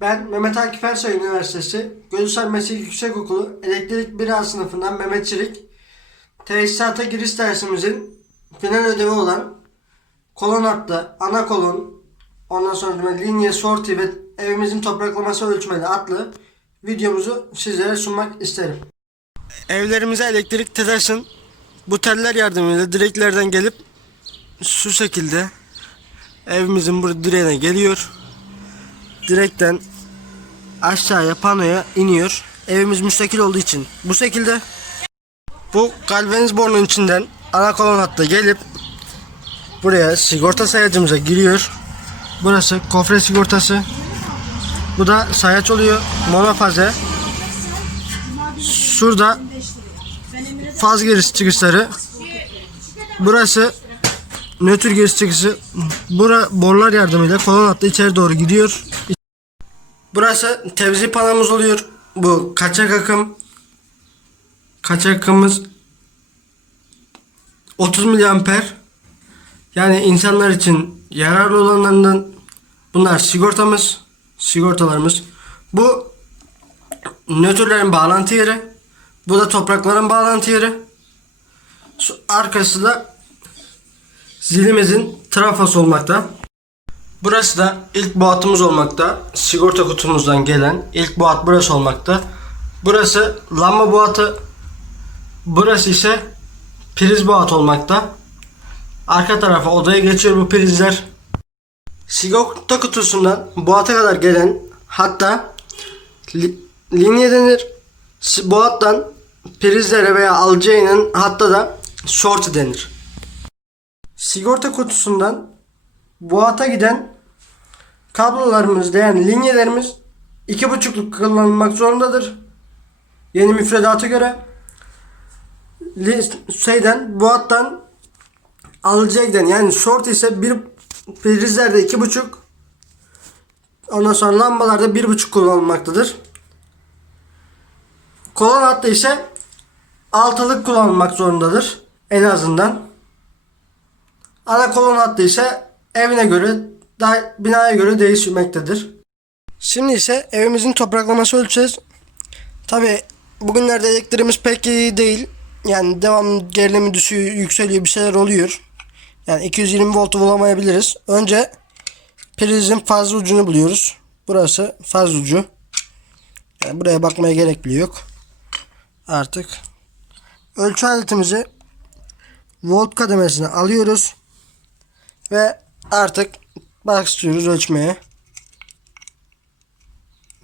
Ben Mehmet Akif Ersoy Üniversitesi Gönülsel Meslek Yüksekokulu Elektrik 1A sınıfından Mehmet Çelik. Tesisata giriş dersimizin final ödevi olan kolon hattı, ana kolon, ondan sonra linye, sorti ve evimizin topraklaması ölçmeli adlı videomuzu sizlere sunmak isterim. Evlerimize elektrik taşın bu teller yardımıyla direklerden gelip şu şekilde evimizin bu direğine geliyor. Direkten aşağıya panoya iniyor. Evimiz müstakil olduğu için bu şekilde bu galvaniz borunun içinden ana kolon hattı gelip buraya sigorta sayacımıza giriyor. Burası kofre sigortası. Bu da sayaç oluyor. Monofaze. Şurada faz giriş çıkışları. Burası nötr giriş çıkışı. Bura borular yardımıyla kolon hattı içeri doğru gidiyor. Burası tevzi panomuz oluyor. Bu kaçak akım. Kaçak akımımız 30 miliamper. Yani insanlar için yararlı olanlarından bunlar sigortamız, sigortalarımız. Bu nötrlerin bağlantı yeri. Bu da toprakların bağlantı yeri. Arkası da zilimizin trafosu olmakta. Burası da ilk boğatımız olmakta. Sigorta kutumuzdan gelen ilk boğat burası olmakta. Burası lamba boğatı. Burası ise priz boğat olmakta. Arka tarafa odaya geçiyor bu prizler. Sigorta kutusundan boğata kadar gelen hatta li, linye denir. Boğattan prizlere veya alıcıyının hatta da short denir. Sigorta kutusundan boğata giden kablolarımız yani linyelerimiz iki buçukluk kullanılmak zorundadır. Yeni müfredata göre şeyden boğattan alıcıya giden yani short ise bir prizlerde iki buçuk ondan sonra lambalarda bir buçuk kullanılmaktadır. Kolon hattı ise altılık kullanılmak zorundadır en azından. Ana kolon hattı ise evine göre binaya göre değişmektedir. Şimdi ise evimizin topraklaması ölçeceğiz. Tabi bugünlerde elektriğimiz pek iyi değil. Yani devam gerilimi düşüyor, yükseliyor bir şeyler oluyor. Yani 220 voltu bulamayabiliriz. Önce prizin faz ucunu buluyoruz. Burası faz ucu. Yani buraya bakmaya gerek bile yok. Artık ölçü aletimizi volt kademesine alıyoruz. Ve artık başlıyoruz ölçmeye.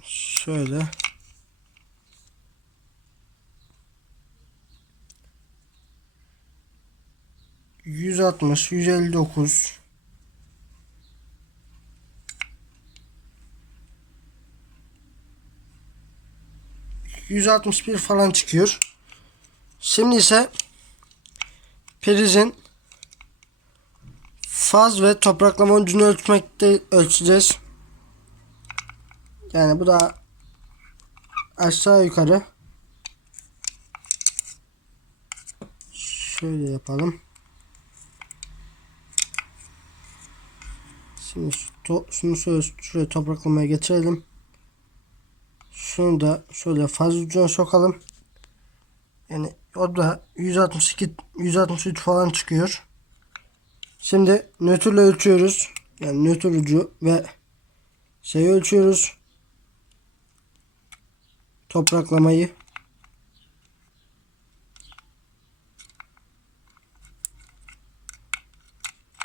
Şöyle. Yüz altmış, yüz elli dokuz. Yüz altmış bir falan çıkıyor. Şimdi ise prizin faz ve topraklama ucunu ölçmekte ölçeceğiz. Yani bu da aşağı yukarı şöyle yapalım. Şimdi to şunu şöyle şuraya topraklamaya geçirelim. Şunu da şöyle faz ucuna sokalım. Yani o da 162 163 falan çıkıyor. Şimdi nötrle ölçüyoruz. Yani nötr ucu ve şeyi ölçüyoruz. Topraklamayı.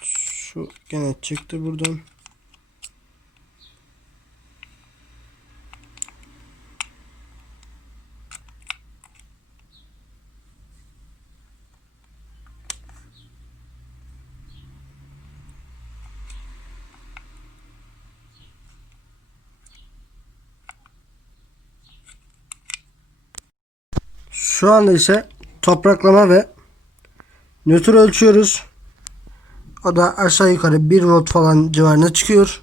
Şu gene çıktı buradan. Şu anda ise topraklama ve nötr ölçüyoruz. O da aşağı yukarı 1 volt falan civarına çıkıyor.